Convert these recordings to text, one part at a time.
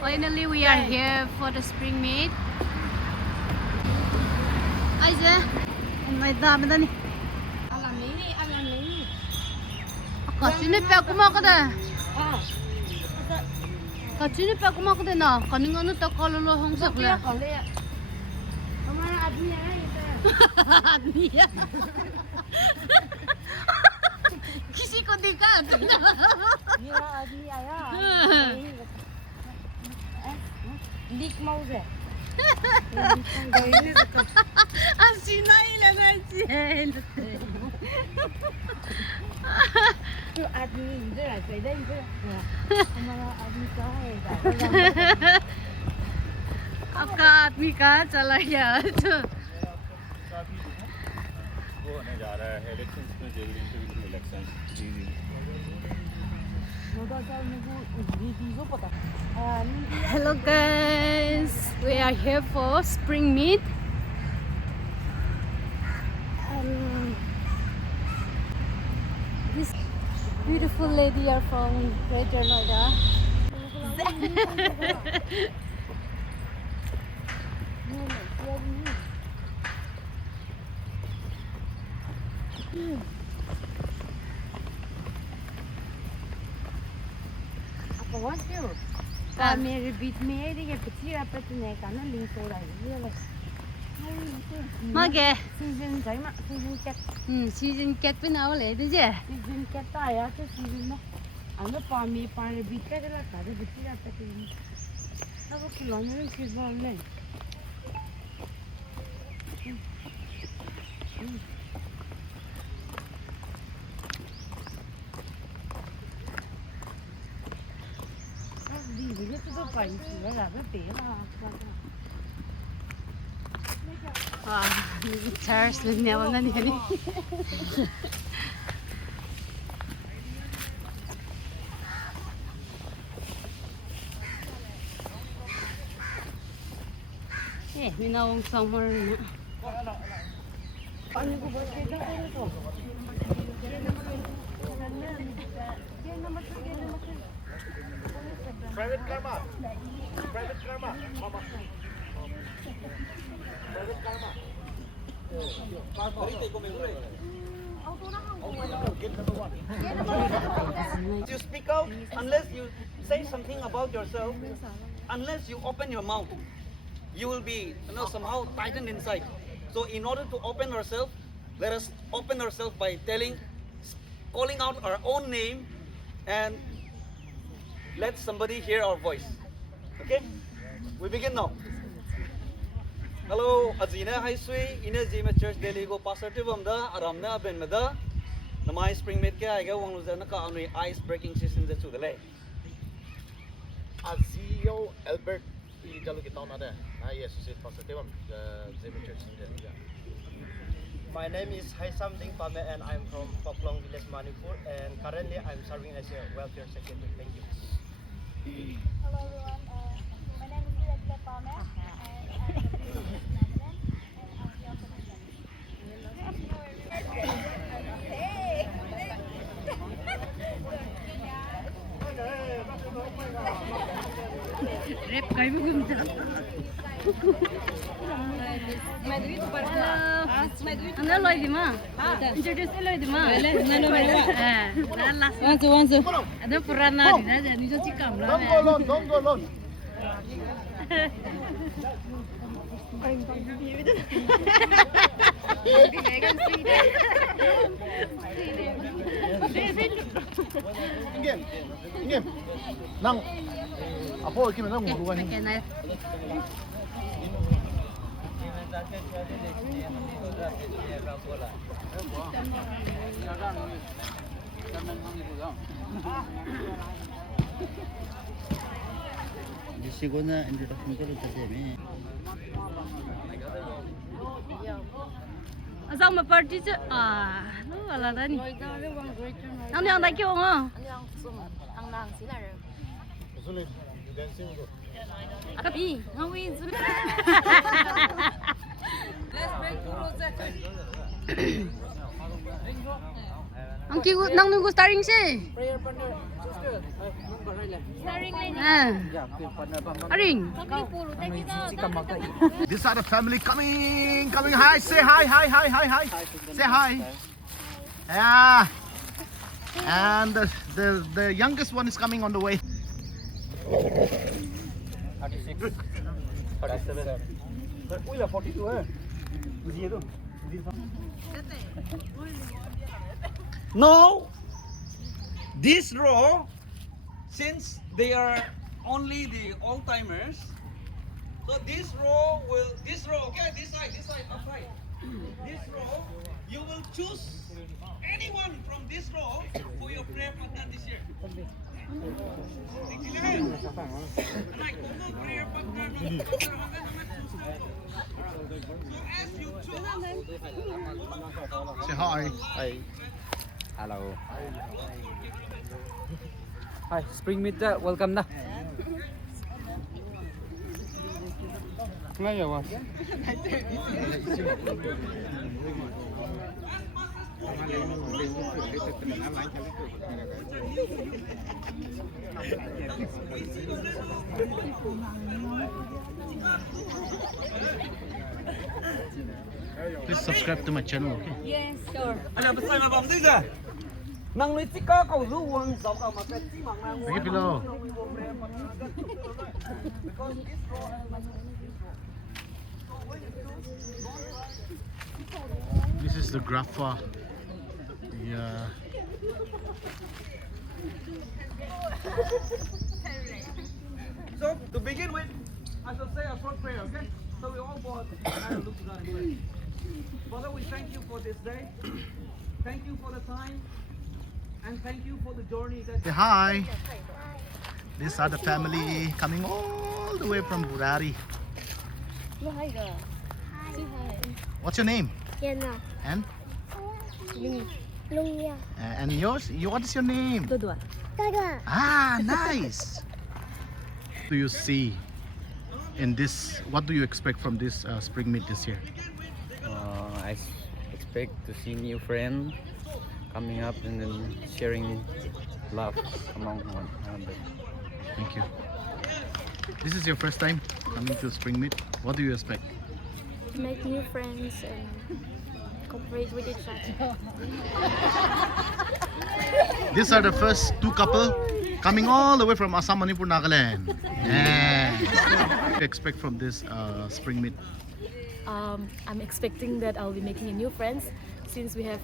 Finally, we are here for the spring meet. Aise, my dami. Kacini pe aku mau kada. Kacini pe aku mau kada na. Kaning anu tak kalau lo hong sakla. हमारा आदमी आया इधर आदमी है किसी को देखा मेरा आदमी आया लीक माउस है हसीना ही लग रहा है तो आदमी इधर आ गया इधर हमारा आदमी कहाँ है इधर आपका आदमी कहाँ चला गया वो होने जा रहा है इलेक्शंस में जल्दी इलेक्शंस जी Hello guys, we are here for spring meet. This beautiful lady are from Greater Noida. apa was you मेरे बीच में है ये पिछली रात तक नहीं करना लिंक हो रहा है ये लोग Mage, सीजन जाए ना सीजन कैट season cat पे ना वाले तो जे. सीजन कैट आया तो सीजन में अंदर पानी पानी बीच में चला था तो पिछली रात तक अब वो खिलौने में किस बार नहीं Ini tuh paling sih lah, bela. Wah, ini Charles linya mana nih ini? Minawang summer na. Paano ko ba kaya ito? Private car ma. Private car ma. Mama. Private car ma. You speak out unless you say something about yourself, unless you open your mouth, you will be somehow tightened inside. So in order to open ourselves, let us open ourselves by calling out our own name and let somebody hear our voice. Okay? We begin now. Hello, Azina Haisui, Ina Zeme Church Delhi go Pastor Bamda, Aramna Ben Mada, Namai Spring Mid Ka, I go one of the Icebreaking system that's to the lake. Azio Albert Jalu kita ada. Yes, it's Pastor Tim, Zeme Church in Delhi. My name is Haisam Ding Pame and I'm from Poklong Village, Manipur, and currently I'm serving as a welfare secretary. Thank you. Hello everyone, my name is Lecla Pame and I'm the president and I'm the Rep kayo mo gumsa. Ano loy di ma? Introduce loy di ma. Once. Ada purana di na jadi jo cikam lah. Don't go alone. Ingin. Nang. Apa kita nak ngurus ni? Siguna introduction ko sa Zeme. Asal ma party chứ? Nó gọi là đây. Anh đi ăn tại kêu không? Sulit, dancing tu. Akapi, how is it? Let's make Ang kigo nang nunggu starring siya. Prayer partner. Sister. Ay, number rin. Aring. These are the family coming. Hi, say hi. Say hi. Yeah. And the youngest one is coming on the way. 36. 47. Ui là 42 ha. Gì tu? No, this row, since they are only the old timers, so this row, okay, this side, outside. This row, you will choose anyone from this row for your prayer partner this year. Anak, tunggu prayer partner. So as you choose. Say hi. Hi. Hello. Hi, Spring Meet welcome na. Ngay rồi. Please subscribe to my channel, okay? Yes, sure. Anh em sai mà bấm đi ra. Năng lấy chỉ có cầu rú quăng dọc vào mà cái chỉ bằng năng. Thank you, Philo. This is the grappa. Yeah. So to begin with, I shall say a short prayer, okay? So we all bow and look to God and pray. Father, we thank you for this day. Thank you for the time. And thank you for the journey that Say hi. These are the family coming all the way from Burari. Hi. What's your name? Yana. And Lungya. and yours? What is your name? Dua. Gaga. Ah, nice. What do you see in this? What do you expect from this spring meet this year? I expect to see new friends coming up and then sharing love among one another. Thank you. This is your first time coming to spring meet. What do you expect? To make new friends and cooperate with each other. These are the first two couple coming all the way from Assam, Manipur, Nagaland. Yeah. What do you expect from this spring meet? I'm expecting that I'll be making new friends since we have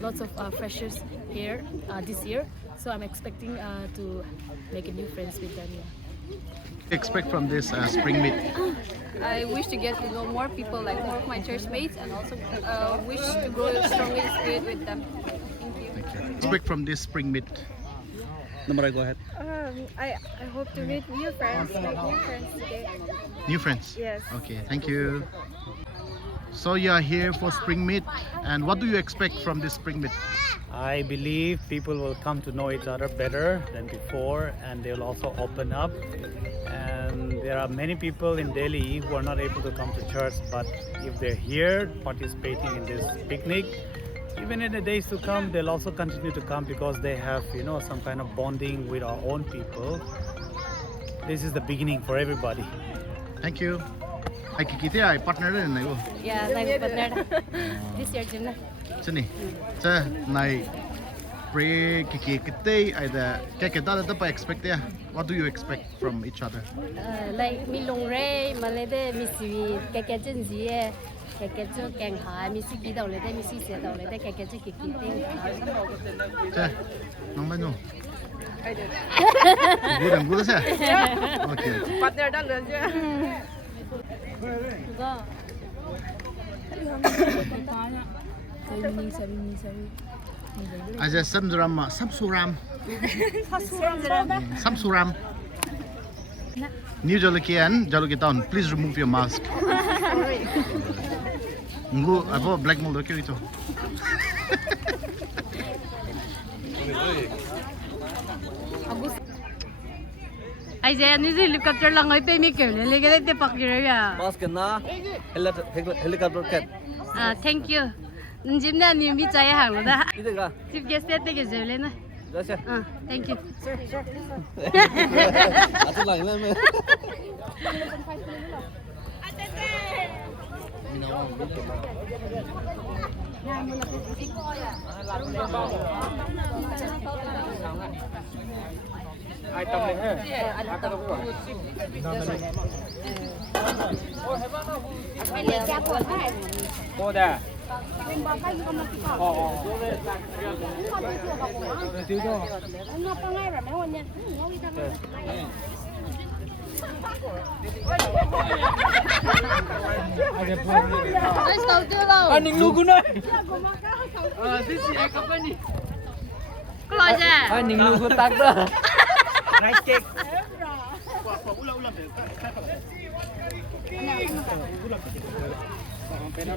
lots of freshers here this year. So I'm expecting to make a new friends with them. Yeah. What do you expect from this spring meet? I wish to get to know more people, like more of my church mates, and also wish to grow strongly in spirit with them. Thank you. Thank you. Expect from this spring meet? Number, go ahead. I hope to meet new friends, make new friends today. New friends? Yes. Okay, thank you. So you are here for spring meet, and what do you expect from this spring meet? I believe people will come to know each other better than before, and they'll also open up. And there are many people in Delhi who are not able to come to church, but if they're here participating in this picnic, even in the days to come, they'll also continue to come because they have, some kind of bonding with our own people. This is the beginning for everybody. Thank you. Ay kikiti ay partner rin na yo. Yeah, I'm partner this year, Jim. Sini. Sa nai pre kikiti ay da kekeda da pa expect ya. What do you expect from each other? Like mi long ray, malede mi siwi, keke jen zie, keke jo keng hai, mi si ki dau le de, mi si se dau le de, keke jo kiki ting. Sa nang ba nyo? Gulang sa. Okay. Partner đang được chưa? Aja Samsuram. New Jolokian, Jolokitan, please remove your mask. Ngu, apa black mold okay itu. Ay, saya ni helicopter lang ay pay me kyo. Ligat te pakira ya. mask na helicopter cat. Thank you. Jim nè niềm bị cháy hàng rồi đó. Đi được à? Tiếp kia sẽ take cái lên này. Dạ chưa? Thank you. À, tôi lạnh lên. Ai tâm lên ha. Cô đã. Anh 누구 나? Coi ra. Anh 누구 tắt đó. Nice cake.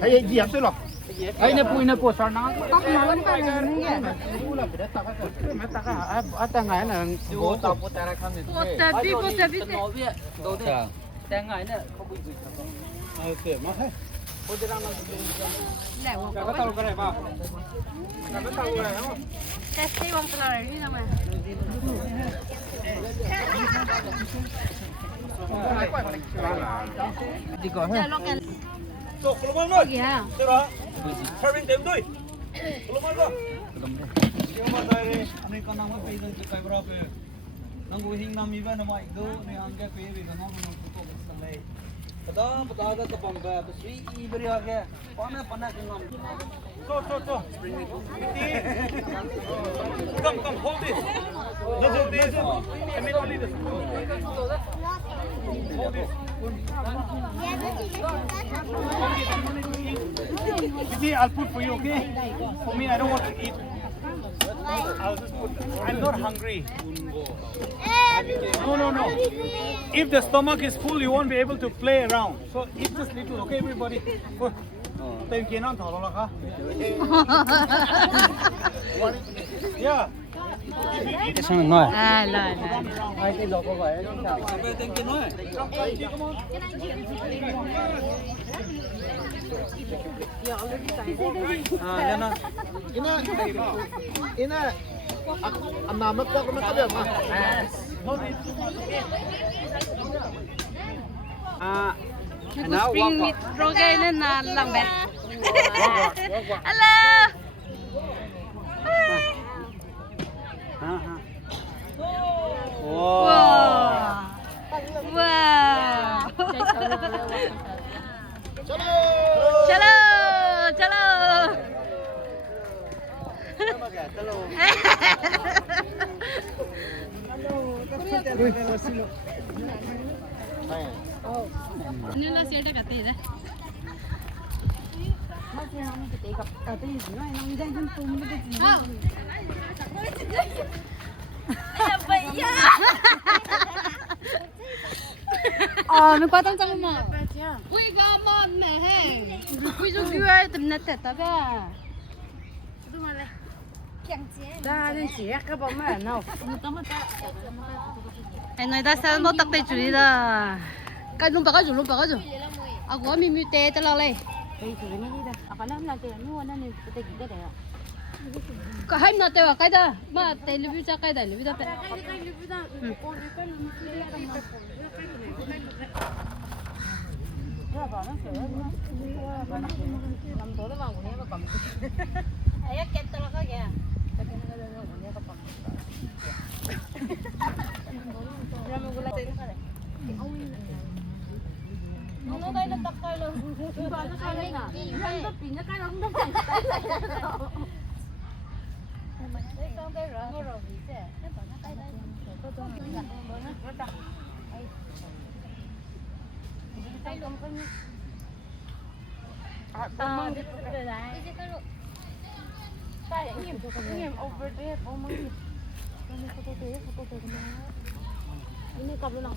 Hey, gì vậy lộc? Ay na po sir na. Tap na lang ka na. Ata nga na. Go ta po tara kan ni. Potabi. Chào. Ta nga na. Okay, ma hai. Ka tao ka ba? Ka tao ka ba? Testing vòng tao này đi nào mà. Đi coi ha. So, keluar nun. Kìa. Tira. Serving them doi. Keluar nun. Siapa dari Amerika nama pegang cekai berapa? Nanggu hing nam iba nama itu ni angka peri nama nama tutup selai. Kadang petaga ke pamba, pesri iberi agak. Panas dengan. So. Come, hold this. Hold this. I mean only this. Hold this. See, I'll put for you, okay? For me, I don't want to eat. I'll just put. I'm not hungry. No. If the stomach is full, you won't be able to play around. So eat just little, okay, everybody? Thank you, Yeah. Cái xong rồi. Rồi. Ai cái đồ có vậy. Sampai thank you noi. Yana. Ina. Anh làm nó có được mà. Spring with rogai nên là làm bẹt. Hello. Wow. Chalo. Ini lah siapa kata ini? Mình qua tông trong mà. Ui ga mon nè he. Ui chú kêu ai tụm nát tết ta bé. Đúng rồi. Da nên chỉ các bạn mà nào. Anh nói ta sao nó tắc tay chửi đó. Cái lông bạc cái rủ. À của mình tê tao lại. Đây thì cái gì đó. À nó là cái nó nên cái gì đấy à. Cái hai nó tê vào cái đó. Mà tê lưu ra cái đó lưu ra bé. Làm tối vào của nó cầm. Ấy cái tao là cái gì? Nó đây nó tắc cây luôn. Nó cây lên à? Nó bị nó cây nó không tắc cây lại đâu. Đấy con cây rồi bị thế. Nó còn nó cây đây. Tôi gặt nó tắc. Cây luôn con. Đi đây này. Tại nghiệm over there almost. Ini foto tuh kemana? Ini kabel lang.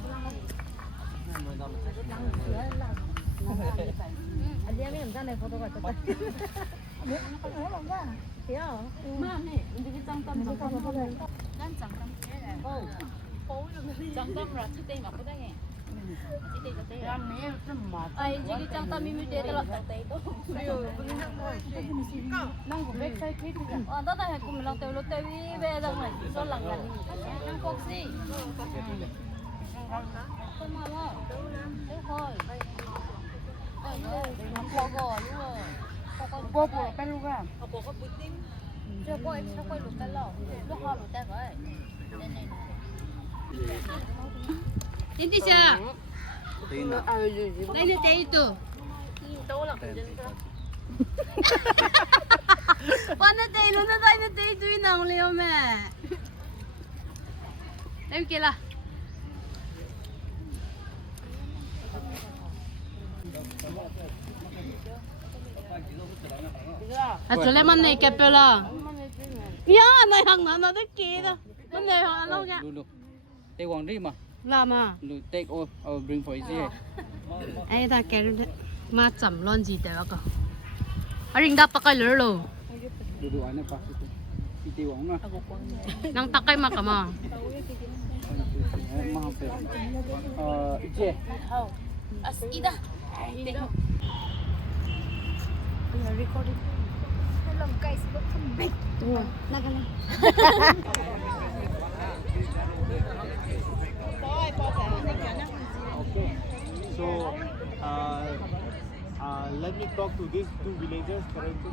Ada yang minta nih foto kata. Ada yang kalau orang ba? Iya. Mana? Ini kita tam. Kan tam. Oh. Jangan lah, kita ini apa dah ni? Ay, jigi chang ta mi te ta la ta te to. Nang ko back side thế thì Ta ta cùng lang te lo te vi be da ngai. So lang gan. Nang kok si. Con mà lo. Thế thôi. Ôi, nó có gò luôn rồi. cô bộ cái lúc à Chưa có em sao quay lụt tay lò. Lúc ho lụt tay rồi. Đến đi chưa? Đây là tay tu. Con nó tay luôn, nó tay tuy nòng liêu mẹ. Em kia là. Cho lên mâm này kẹp là. Ya, này hàng nó tới kia đó. Mâm này hàng lâu nha. Look. Take one dream ah. Làm à? Look, take all. I'll bring for easy. Ai ta kẹp mà chậm lon gì đấy cơ. Anh ring đáp cái lửa rồi. Dulu ana pa. Iti wong na. Nang takay makama. Mahal pe. Ije. As ida. recording Hello guys, welcome back to Nagaland. Okay. So, let me talk to these two villagers currently.